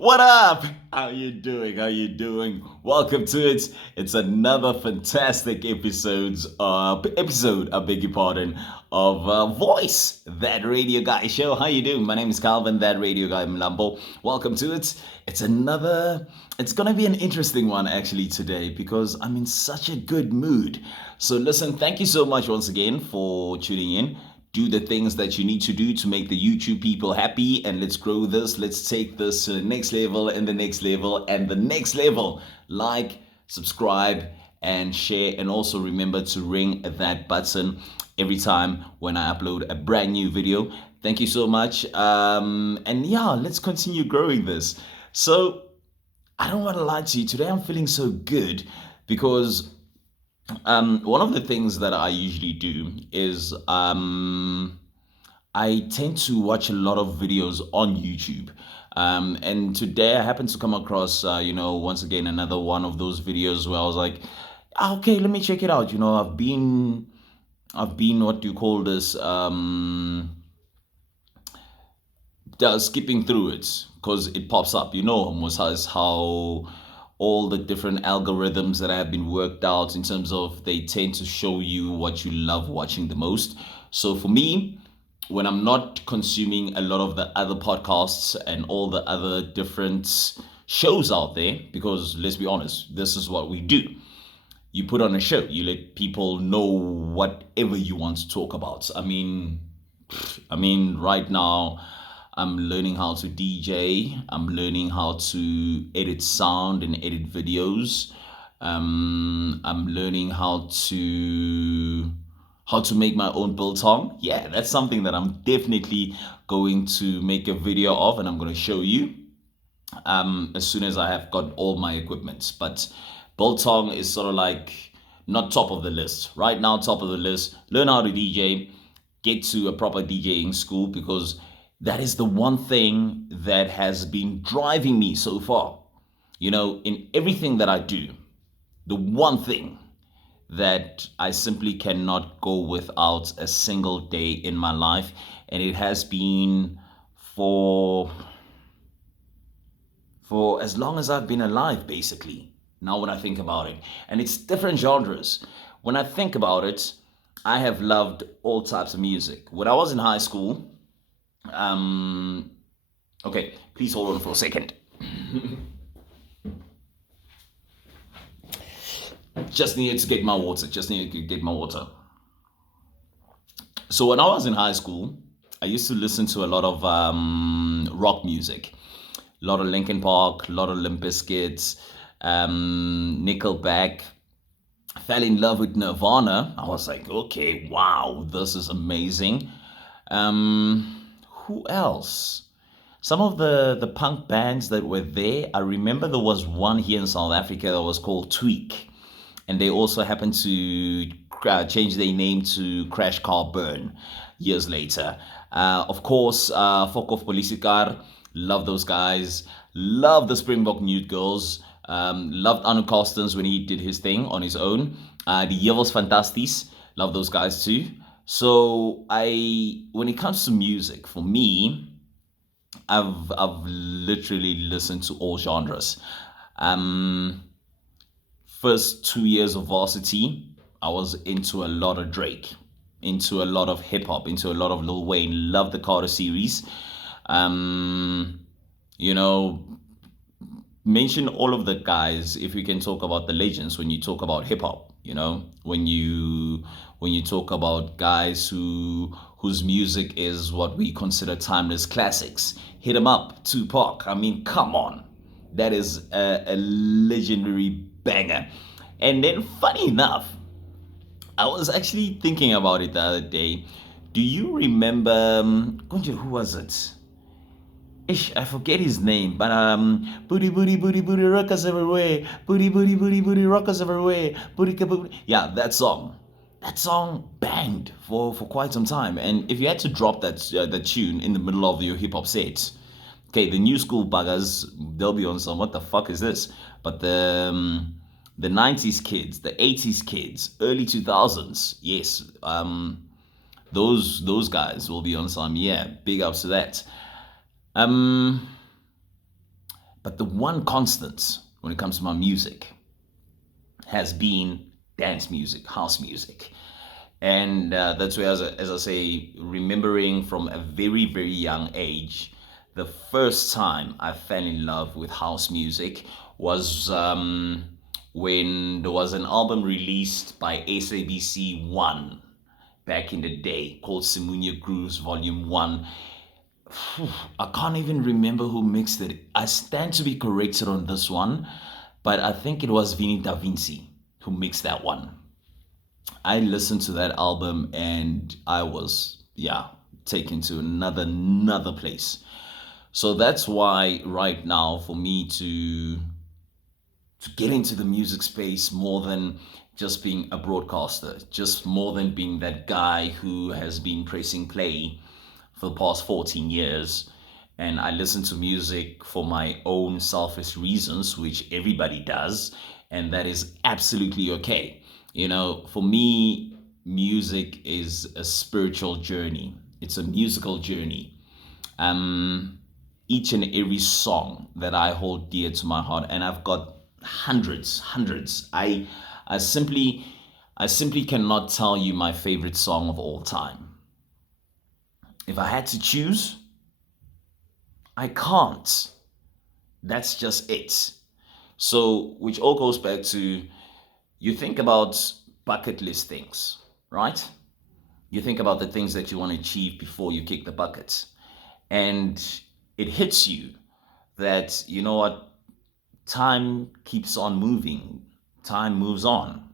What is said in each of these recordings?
What up? How you doing? How you doing? Welcome to it. It's another fantastic episode, I beg your pardon, of Voice, That Radio Guy Show. How you doing? My name is Calvin, That Radio Guy Mlambo. Welcome to it. It's gonna be an interesting one actually today because I'm in such a good mood. So listen, thank you so much once again for tuning in. Do the things that you need to do to make the YouTube people happy, and let's grow this. Let's take this to the next level and the next level and the next level. Like, subscribe, and share, and also remember to ring that button every time when I upload a brand new video. Thank you so much. And yeah, let's continue growing this. So I don't want to lie to you. Today I'm feeling so good because one of the things that I usually do is I tend to watch a lot of videos on YouTube. And today I happened to come across, once again, another one of those videos where I was like, okay, let me check it out. I've been, what do you call this? Skipping through it because it pops up. You know almost how all the different algorithms that have been worked out in terms of they tend to show you what you love watching the most. So for me, when I'm not consuming a lot of the other podcasts and all the other different shows out there, because let's be honest, this is what we do. You put on a show, you let people know whatever you want to talk about. I mean, right now, I'm learning how to DJ. I'm learning how to edit sound and edit videos. I'm learning how to make my own biltong. Yeah, that's something that I'm definitely going to make a video of, and I'm going to show you as soon as I have got all my equipment. But biltong is sort of like not top of the list right now. Top of the list: learn how to DJ, get to a proper DJing school, because that is the one thing that has been driving me so far. In everything that I do, the one thing that I simply cannot go without a single day in my life, and it has been for for as long as I've been alive, basically. Now, when I think about it, and it's different genres. When I think about it, I have loved all types of music. When I was in high school, um, okay, please hold on for a second. Just needed to get my water. Just needed to get my water. So when I was in high school, I used to listen to a lot of rock music, a lot of Linkin Park, a lot of Limp Bizkit, Nickelback. Fell in love with Nirvana. I was like, okay, wow, this is amazing. Who else? Some of the punk bands that were there. I remember there was one here in South Africa that was called Tweak, and they also happened to change their name to Crash Car Burn years later. Of course, Fuck Off Police Car, love those guys. Love the Springbok Nude Girls. Loved Anu Carstens when he did his thing on his own. The Yevels Fantasties, love those guys too. So when it comes to music, for me, I've literally listened to all genres. Um, First 2 years of varsity, I was into a lot of Drake, into a lot of hip hop, into a lot of Lil Wayne. Love the Carter series. Um, you know, Mention all of the guys if we can talk about the legends when you talk about hip hop. When you talk about guys whose music is what we consider timeless classics. Hit 'em up, Tupac. I mean, come on, that is a legendary banger. And then, funny enough, I was actually thinking about it the other day. Do you remember, who was it? Ish, I forget his name, but booty booty booty booty rockers everywhere, booty booty booty booty rockers everywhere, booty booty. Yeah, that song. That song banged for quite some time, and if you had to drop that tune in the middle of your hip hop set, okay, the new school buggers, they'll be on some, what the fuck is this? But the 90s kids, the 80s kids, early 2000s, yes, those guys will be on some, yeah, big ups to that. Um, But the one constant when it comes to my music has been dance music, house music. And that's where, as I say, remembering from a very, very young age, the first time I fell in love with house music was when there was an album released by SABC One back in the day called Simunya Grooves Volume 1. I can't even remember who mixed it. I stand to be corrected on this one, but I think it was Vinny Da Vinci who mixed that one. I listened to that album and I was, yeah, taken to another place. So that's why right now for me to get into the music space more than just being a broadcaster, just more than being that guy who has been pressing play for the past 14 years. And I listen to music for my own selfish reasons, which everybody does. And that is absolutely okay. You know, for me, music is a spiritual journey, it's a musical journey. Um, each and every song that I hold dear to my heart, and I've got hundreds. I simply I simply cannot tell you my favorite song of all time. If I had to choose, I can't. That's just it. So, which all goes back to, you think about bucket list things, right? You think about the things that you want to achieve before you kick the bucket. And it hits you that, you know what, time keeps on moving, time moves on,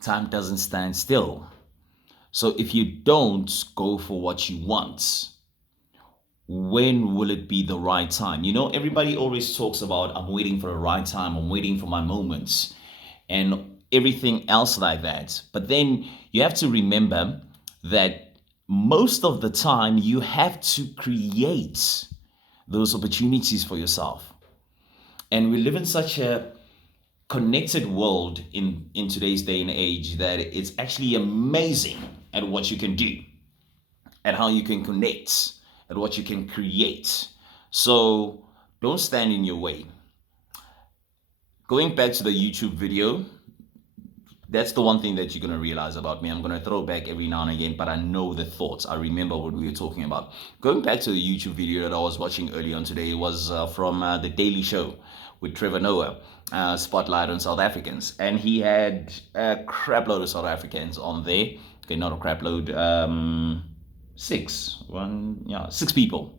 time doesn't stand still. So if you don't go for what you want, when will it be the right time? You know, everybody always talks about, I'm waiting for the right time, I'm waiting for my moments, and everything else like that. But then you have to remember that most of the time you have to create those opportunities for yourself. And we live in such a connected world in today's day and age that it's actually amazing at what you can do, at how you can connect, at what you can create. So don't stand in your way. Going back to the YouTube video, that's the one thing that you're going to realize about me. I'm going to throw back every now and again, but I know the thoughts. I remember what we were talking about. Going back to the YouTube video that I was watching earlier on today was from The Daily Show with Trevor Noah, spotlight on South Africans. And he had a crap load of South Africans on there. Okay, not a crap load. Six people.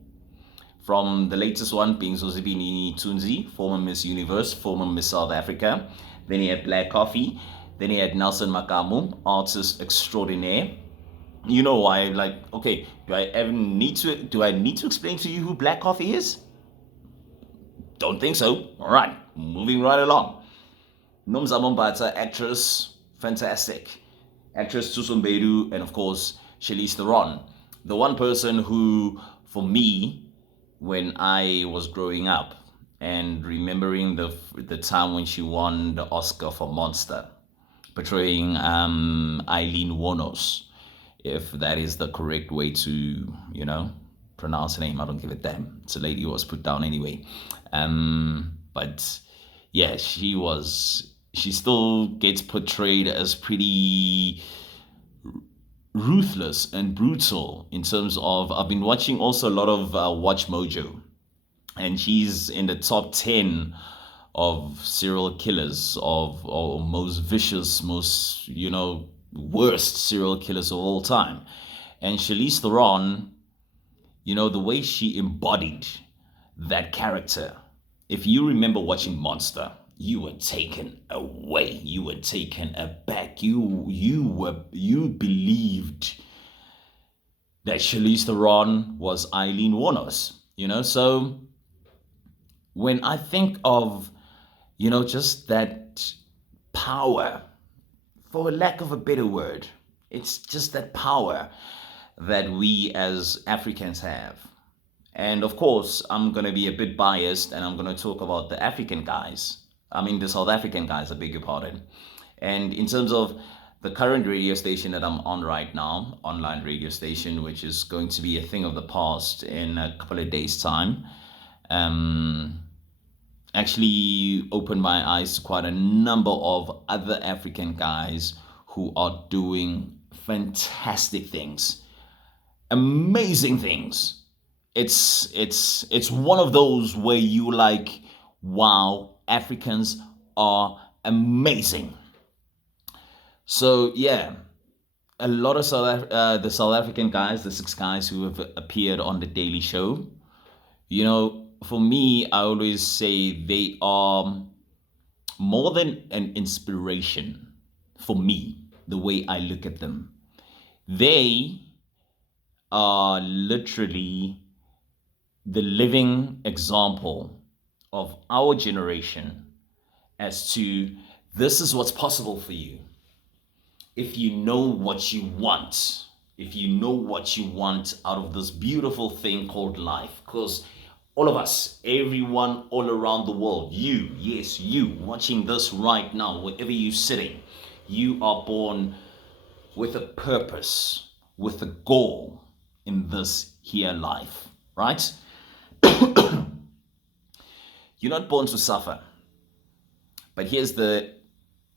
From the latest one being Zozibini Tunzi, former Miss Universe, former Miss South Africa. Then he had Black Coffee. Then he had Nelson Makamu, artist extraordinaire. You know why? Like, okay, do I need to explain to you who Black Coffee is? Don't think so. All right, moving right along. Nomza Mombata, actress, fantastic. Actress Susum Bedu, and of course, Charlize Theron. The one person who, for me, when I was growing up and remembering the time when she won the Oscar for Monster, portraying Eileen Wuornos, if that is the correct way to, pronounce her name. I don't give a damn. It's a lady who was put down anyway. But yeah, she still gets portrayed as pretty ruthless and brutal in terms of, I've been watching also a lot of Watch Mojo, and she's in the top 10 of serial killers, of or most vicious, most, worst serial killers of all time. And Charlize Theron, the way she embodied that character. If you remember watching Monster, you were taken away. You were taken aback. You believed that Charlize Theron was Eileen Wuornos. So when I think of, just that power, for lack of a better word, it's just that power that we as Africans have. And of course, I'm going to be a bit biased and I'm going to talk about the African guys. I mean, the South African guys, I beg your pardon. And in terms of the current radio station that I'm on right now, online radio station, which is going to be a thing of the past in a couple of days' time, actually opened my eyes to quite a number of other African guys who are doing fantastic things, amazing things. It's one of those where you like, wow, Africans are amazing. So yeah, a lot of the South African guys, the 6 guys who have appeared on the Daily Show, for me, I always say they are more than an inspiration for me, the way I look at them. They are literally the living example of our generation as to this is what's possible for you if you know what you want, if you know what you want out of this beautiful thing called life. Because all of us, everyone all around the world, you, yes, you watching this right now, wherever you're sitting, you are born with a purpose, with a goal in this here life, right? You're not born to suffer. But here's the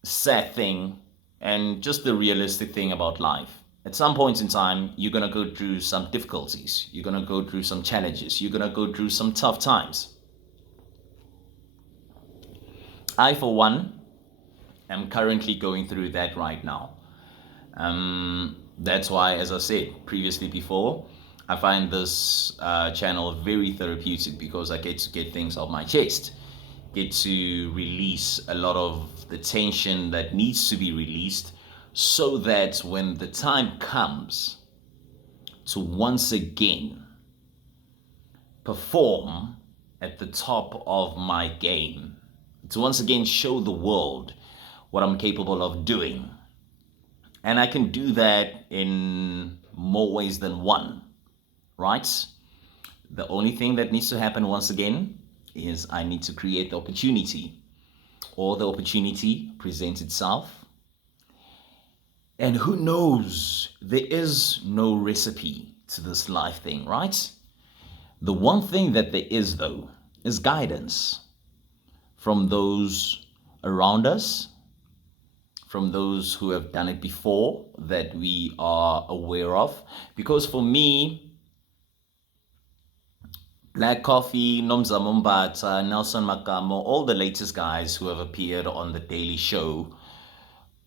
sad thing and just the realistic thing about life. At some point in time, you're going to go through some difficulties. You're going to go through some challenges. You're going to go through some tough times. I, for one, am currently going through that right now. That's why, as I said previously before, I find this channel very therapeutic because I get to get things off my chest, get to release a lot of the tension that needs to be released so that when the time comes to once again perform at the top of my game, to once again show the world what I'm capable of doing. And I can do that in more ways than one, right? The only thing that needs to happen once again is I need to create the opportunity, or the opportunity presents itself. And who knows, there is no recipe to this life thing, right? The one thing that there is, though, is guidance from those around us, from those who have done it before that we are aware of. Because for me, Black Coffee, Nomza Mumbata, Nelson Makamo, all the latest guys who have appeared on the Daily Show,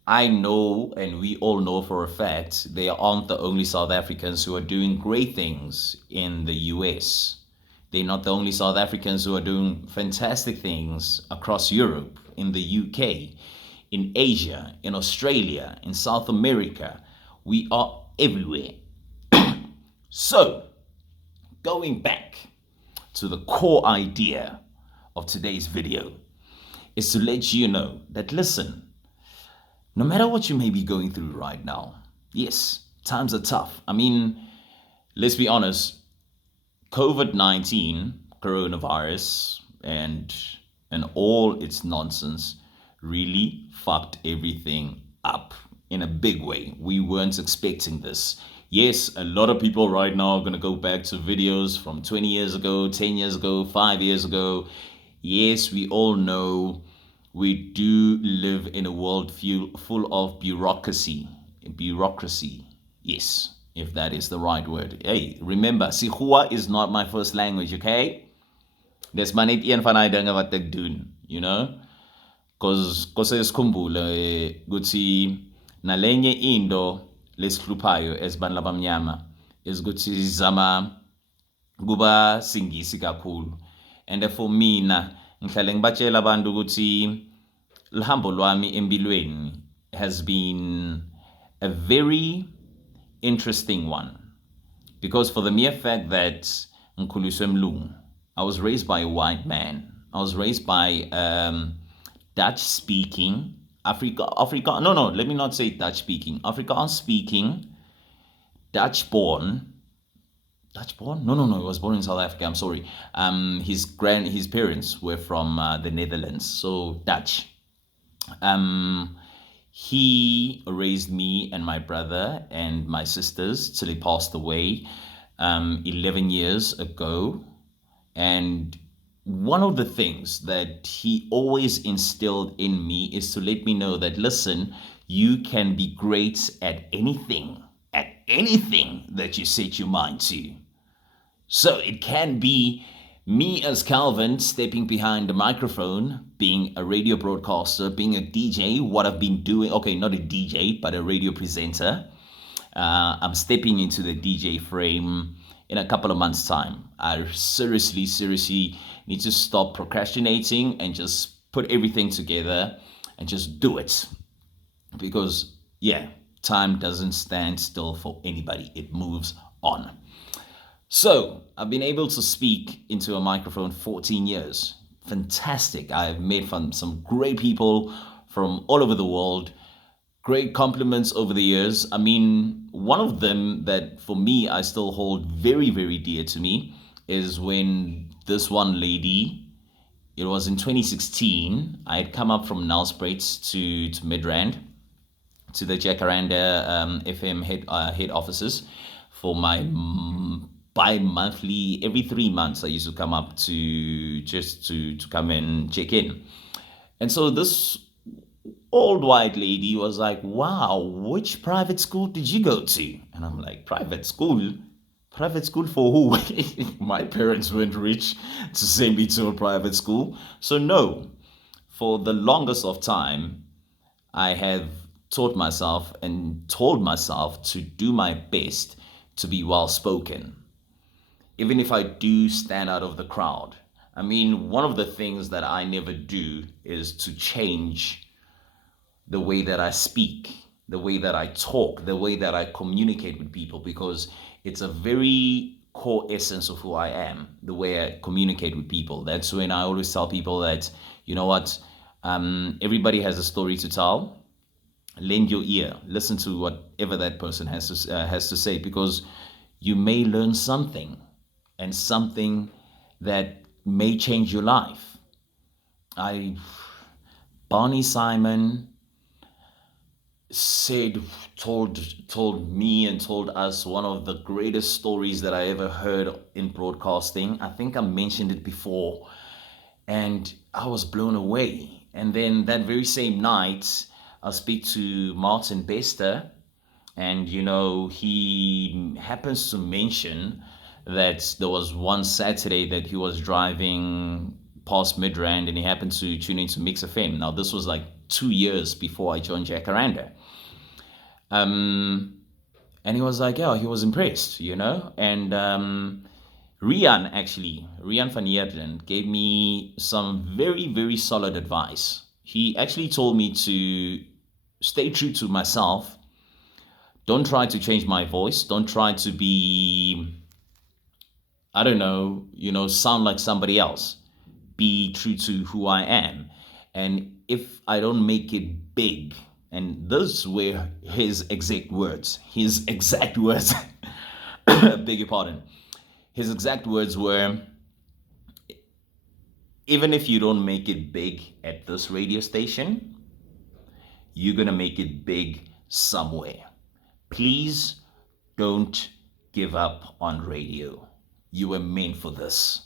I know, and we all know for a fact, they aren't the only South Africans who are doing great things in the US. They're not the only South Africans who are doing fantastic things across Europe, in the UK, in Asia, in Australia, in South America. We are everywhere. So, going back to the core idea of today's video is to let you know that, listen, no matter what you may be going through right now, yes, times are tough. I mean, let's be honest, COVID-19, coronavirus, and all its nonsense really fucked everything up in a big way. We weren't expecting this. Yes, a lot of people right now are going to go back to videos from 20 years ago, 10 years ago, 5 years ago. Yes, we all know we do live in a world full of bureaucracy. Bureaucracy, yes, if that is the right word. Hey, remember, Sihua is not my first language, okay? Dis maar net een van daai dinge wat ek doen, you know? Because kose sikhumbule ukuthi nalenye into lesihluphayo esibantu labamnyama is ukuthi sizama kuba singisi kakhulu. And for mina ngihlale ngibatshela abantu ukuthi lihambo lwami empilweni has been a very interesting one, because for the mere fact that ngikhuliswe mlungu, I was raised by a white man. I was raised by Dutch speaking let me not say Dutch speaking, Afrikaans speaking, Dutch born. No, he was born in South Africa, I'm sorry. His parents were from the Netherlands, so Dutch. He raised me and my brother and my sisters till he passed away 11 years ago. And one of the things that he always instilled in me is to let me know that, listen, you can be great at anything that you set your mind to. So it can be me as Calvin stepping behind the microphone, being a radio broadcaster, being a DJ, what I've been doing. Okay, not a DJ, but a radio presenter. I'm stepping into the DJ frame in a couple of months' time. I seriously need to stop procrastinating and just put everything together and just do it. Because, yeah, time doesn't stand still for anybody, it moves on. So, I've been able to speak into a microphone 14 years. Fantastic. I've met some great people from all over the world. Great compliments over the years. I mean, one of them that for me I still hold very, very dear to me is when this one lady, it was in 2016, I had come up from Nelspruit to Midrand, to the Jacaranda FM head offices for my bi-monthly, every 3 months I used to come up to just to come and check in. And so this old white lady was like, wow, which private school did you go to? And I'm like, private school? Private school for who? My parents weren't rich to send me to a private school. So no, for the longest of time, I have taught myself and told myself to do my best to be well spoken, even if I do stand out of the crowd. I mean, one of the things that I never do is to change the way that I speak, the way that I talk, the way that I communicate with people, because it's a very core essence of who I am, the way I communicate with people. That's when I always tell people that, you know what, everybody has a story to tell. Lend your ear, listen to whatever that person has to say, because you may learn something, and something that may change your life. I Barney Simon said told me and told us one of the greatest stories that I ever heard in broadcasting. I think I mentioned it before, and I was blown away. And then that very same night, I'll speak to Martin Bester, and he happens to mention that there was one Saturday that he was driving past Midrand and he happened to tune into Mix FM. Now this was like 2 years before I joined Jacaranda. And he was like, yeah, he was impressed, and Rian van Heerden gave me some very, very solid advice. He actually told me to stay true to myself. Don't try to change my voice. Don't try to be, I don't know, sound like somebody else. Be true to who I am. And if I don't make it big, and those were his exact words, beg your pardon. His exact words were, even if you don't make it big at this radio station, you're going to make it big somewhere. Please don't give up on radio. You were meant for this.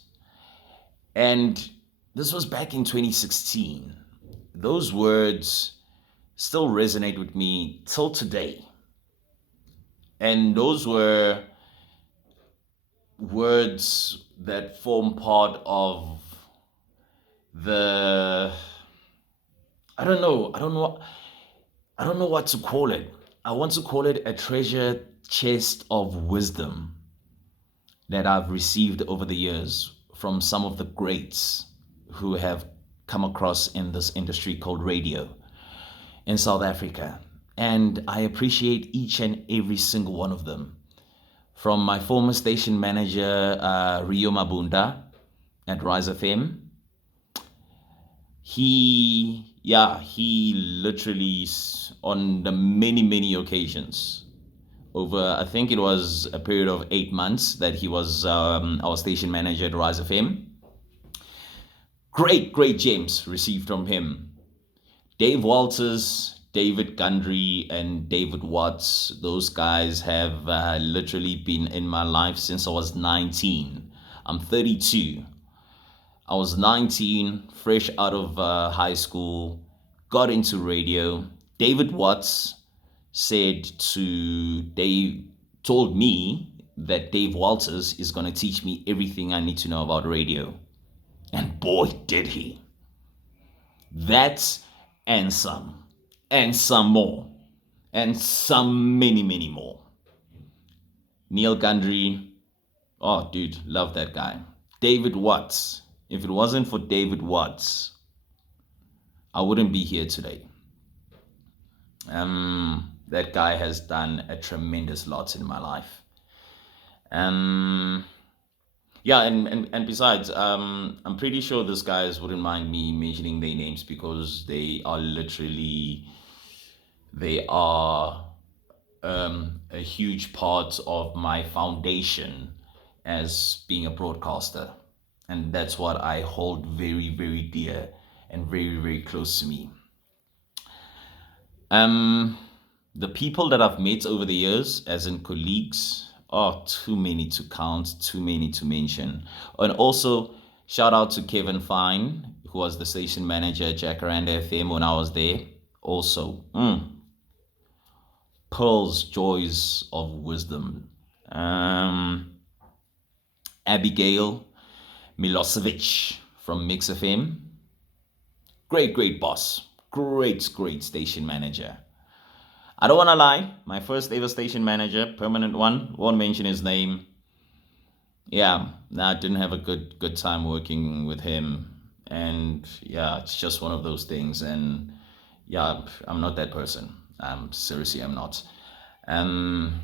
And this was back in 2016. Those words still resonate with me till today. And those were words that form part of the, I don't know what to call it. I want to call it a treasure chest of wisdom that I've received over the years from some of the greats who have come across in this industry called radio in South Africa. And I appreciate each and every single one of them. From my former station manager, Rio Mabunda at Rise FM, he literally, on the many occasions, over, I think it was a period of 8 months that he was our station manager at Rise FM. Great gems received from him. Dave Walters, David Gundry, and David Watts, those guys have literally been in my life since I was 19. I'm 32. I was 19, fresh out of high school, got into radio. David Watts said to Dave, told me that Dave Walters is going to teach me everything I need to know about radio. And boy, did he. That and some more, and some many, many more. Neil Gundry, oh, dude, love that guy. David Watts. If it wasn't for David Watts, I wouldn't be here today. That guy has done a tremendous lot in my life. Yeah, and besides, I'm pretty sure these guys wouldn't mind me mentioning their names because they are a huge part of my foundation as being a broadcaster. And that's what I hold very, very dear and very, very close to me. The people that I've met over the years, as in colleagues, are too many to count, too many to mention. And also, shout out to Kevin Fine, who was the station manager at Jacaranda FM when I was there. Also, pearls, joys of wisdom. Abigail Milosevic from Mix FM. Great, great boss. Great, great station manager. I don't want to lie. My first ever station manager, permanent one, won't mention his name. Yeah, I didn't have a good time working with him. And yeah, it's just one of those things. And yeah, I'm not that person. Seriously, I'm not. Um,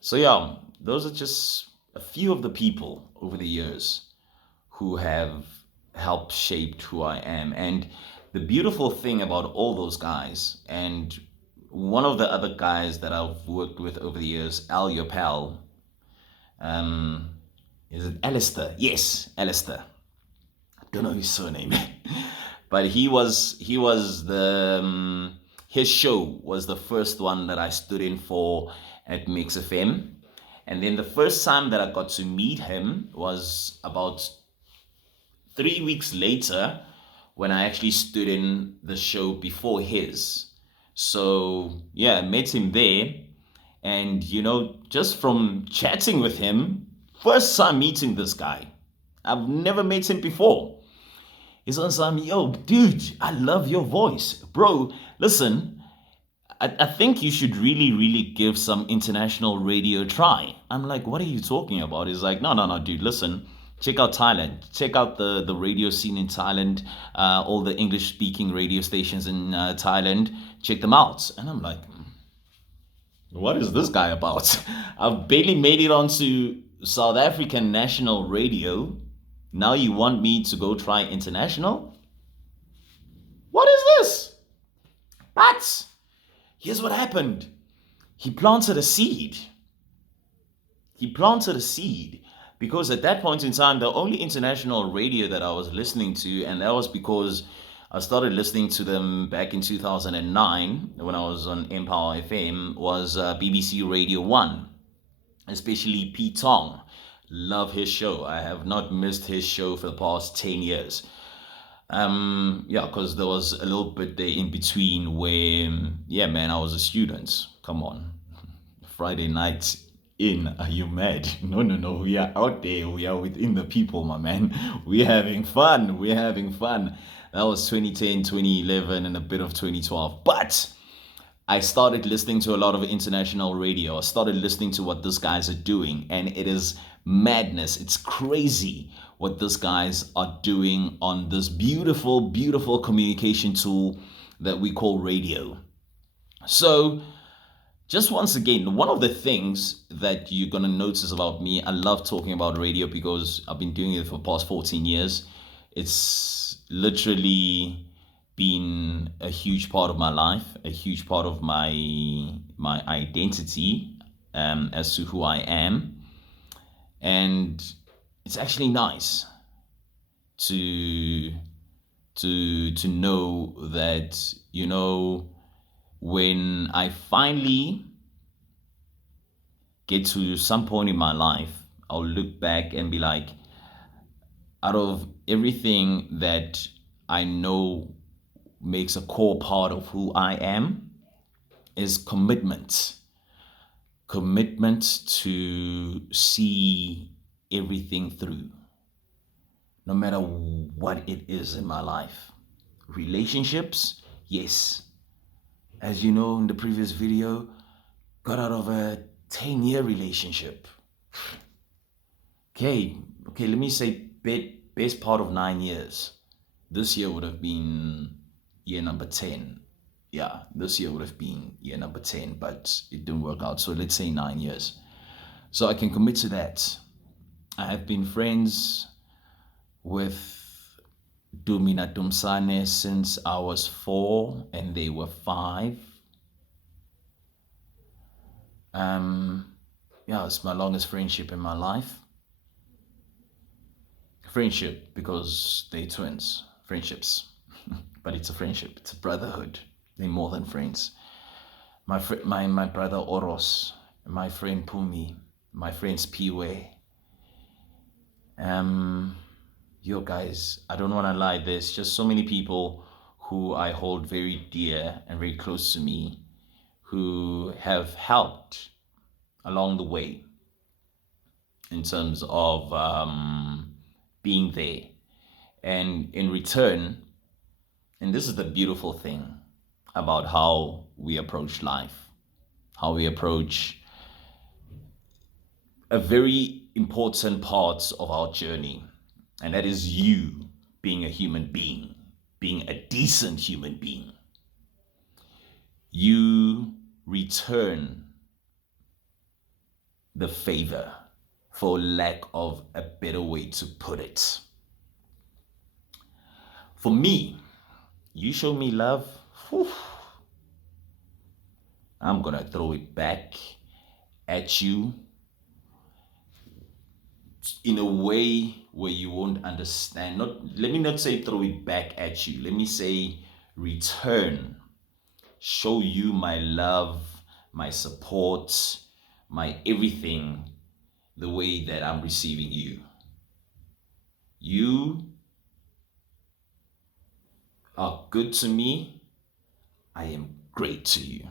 so yeah, those are just a few of the people over the years who have helped shape who I am. And the beautiful thing about all those guys, and one of the other guys that I've worked with over the years, Al, your pal, um, is it Alistair? Yes, Alistair. I don't know his surname, but he was the his show was the first one that I stood in for at Mix FM. And then the first time that I got to meet him was about 3 weeks later when I actually stood in the show before his. So yeah, I met him there. And just from chatting with him, first time meeting this guy, I've never met him before. He's on some, yo, dude, I love your voice. Bro, listen, I think you should really, really give some international radio a try. I'm like, what are you talking about? He's like, no, no, no, dude, listen, check out Thailand. Check out the radio scene in Thailand, all the English speaking radio stations in Thailand. Check them out. And I'm like, what is this guy about? I've barely made it onto South African national radio. Now you want me to go try international? What is this? But here's what happened. He planted a seed. He planted a seed because at that point in time, the only international radio that I was listening to, and that was because I started listening to them back in 2009 when I was on Empower FM, was BBC Radio 1, especially Pete Tong. Love his show. I have not missed his show for the past 10 years. Yeah, because there was a little bit there in between where, yeah, man, I was a student. Come on. Friday night in, are you mad? No, no, no. We are out there. We are within the people, my man. We're having fun. We're having fun. That was 2010, 2011, and a bit of 2012. But I started listening to a lot of international radio. I started listening to what these guys are doing, and it is madness. It's crazy what these guys are doing on this beautiful, beautiful communication tool that we call radio. So, just once again, one of the things that you're going to notice about me, I love talking about radio because I've been doing it for the past 14 years. It's literally been a huge part of my life, a huge part of my identity as to who I am. And it's actually nice to know that, when I finally get to some point in my life, I'll look back and be like, out of everything that I know makes a core part of who I am is commitment. Commitment to see everything through, no matter what it is in my life. Relationships, yes. As you know in the previous video, got out of a 10-year relationship. Okay, okay, let me say best part of 9 years. This year would have been year number 10. Yeah, this year would have been year number 10, but it didn't work out. So let's say 9 years. So I can commit to that. I have been friends with Dumina Dumsane since I was 4 and they were 5. Yeah, it's my longest friendship in my life. Friendship because they're twins. Friendships. But it's a friendship. It's a brotherhood. They're more than friends. My brother Oros, my friend Pumi, my friends Piwe. Yo guys, I don't want to lie. There's just so many people who I hold very dear and very close to me who have helped along the way in terms of being there. And in return, and this is the beautiful thing about how we approach life, how we approach a very important part of our journey, and that is you being a human being, being a decent human being. You return the favor, for lack of a better way to put it. For me, you show me love, whew, I'm gonna throw it back at you in a way where you won't understand. Not let me not say throw it back at you. Let me say return. Show you my love, my support, my everything the way that I'm receiving you. You are good to me. I am great to you.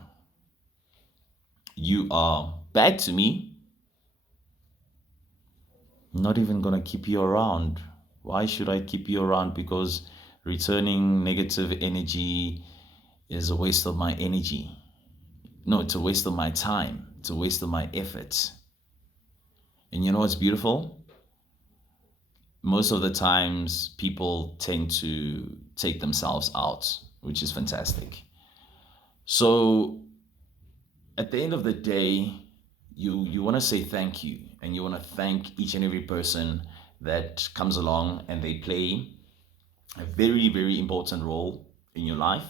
You are bad to me. I'm not even gonna keep you around. Why should I keep you around? Because returning negative energy is a waste of my energy. No, it's a waste of my time. It's a waste of my effort. And you know what's beautiful? Most of the times people tend to take themselves out, which is fantastic. So at the end of the day, you want to say thank you, and you want to thank each and every person that comes along and they play a very, very important role in your life,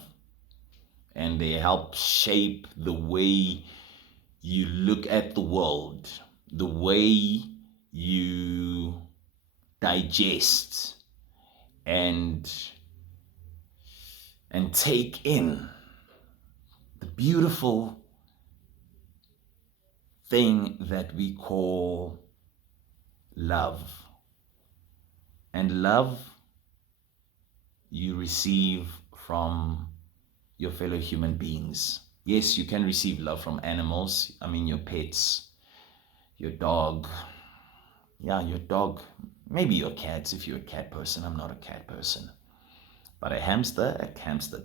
and they help shape the way you look at the world, the way you digest and take in the beautiful thing that we call love. And love you receive from your fellow human beings. Yes, you can receive love from animals. I mean, your pets, your dog. Yeah, your dog. Maybe your cats if you're a cat person. I'm not a cat person. But a hamster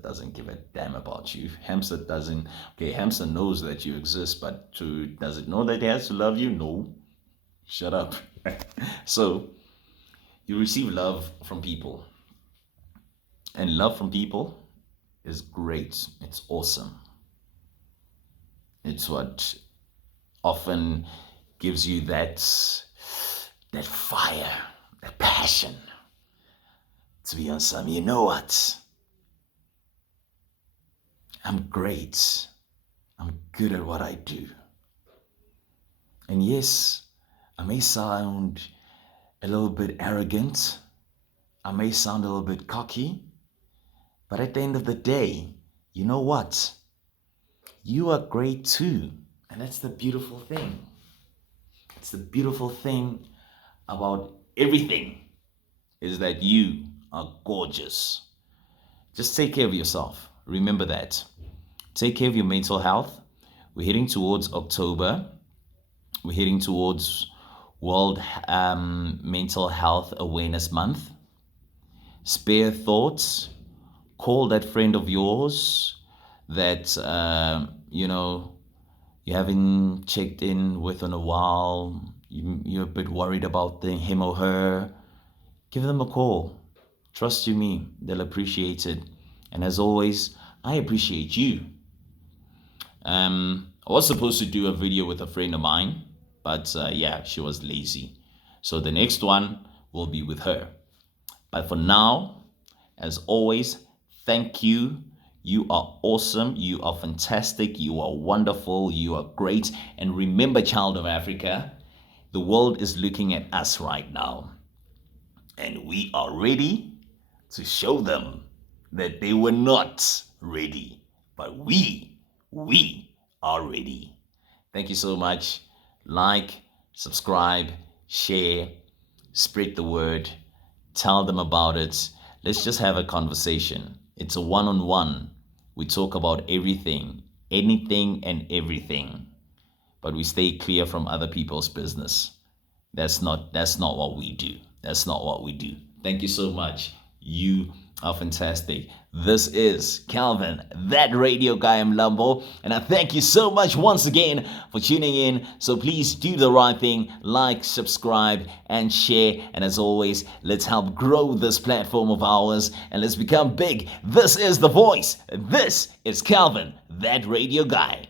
doesn't give a damn about you. Hamster doesn't, okay, hamster knows that you exist, but does it know that it has to love you? No. Shut up. So, you receive love from people. And love from people is great. It's awesome. It's what often gives you that fire, that passion to be on some. You know what? I'm great. I'm good at what I do. And yes, I may sound a little bit arrogant. I may sound a little bit cocky. But at the end of the day, you know what? You are great too. And that's the beautiful thing. It's the beautiful thing about everything. is that you are gorgeous. Just take care of yourself. Remember that. Take care of your mental health. We're heading towards October. We're heading towards World Mental Health Awareness Month. Spare thoughts. Call that friend of yours that you haven't checked in with in a while. You're a bit worried about him or her. Give them a call. Trust you me, they'll appreciate it. And as always, I appreciate you. I was supposed to do a video with a friend of mine, but yeah, she was lazy. So the next one will be with her. But for now, as always, thank you. You are awesome. You are fantastic. You are wonderful. You are great. And remember, child of Africa, the world is looking at us right now. And we are ready to show them that they were not ready. But we are ready. Thank you so much. Like, subscribe, share, spread the word, tell them about it. Let's just have a conversation. It's a one-on-one. We talk about everything, anything and everything, but we stay clear from other people's business. That's not what we do. That's not what we do. Thank you so much. You are fantastic. This is Calvin, that radio guy in Lumbo, and I thank you so much once again for tuning in. So please do the right thing, like, subscribe, and share. And as always, let's help grow this platform of ours and let's become big. This is The Voice. This is Calvin, that radio guy.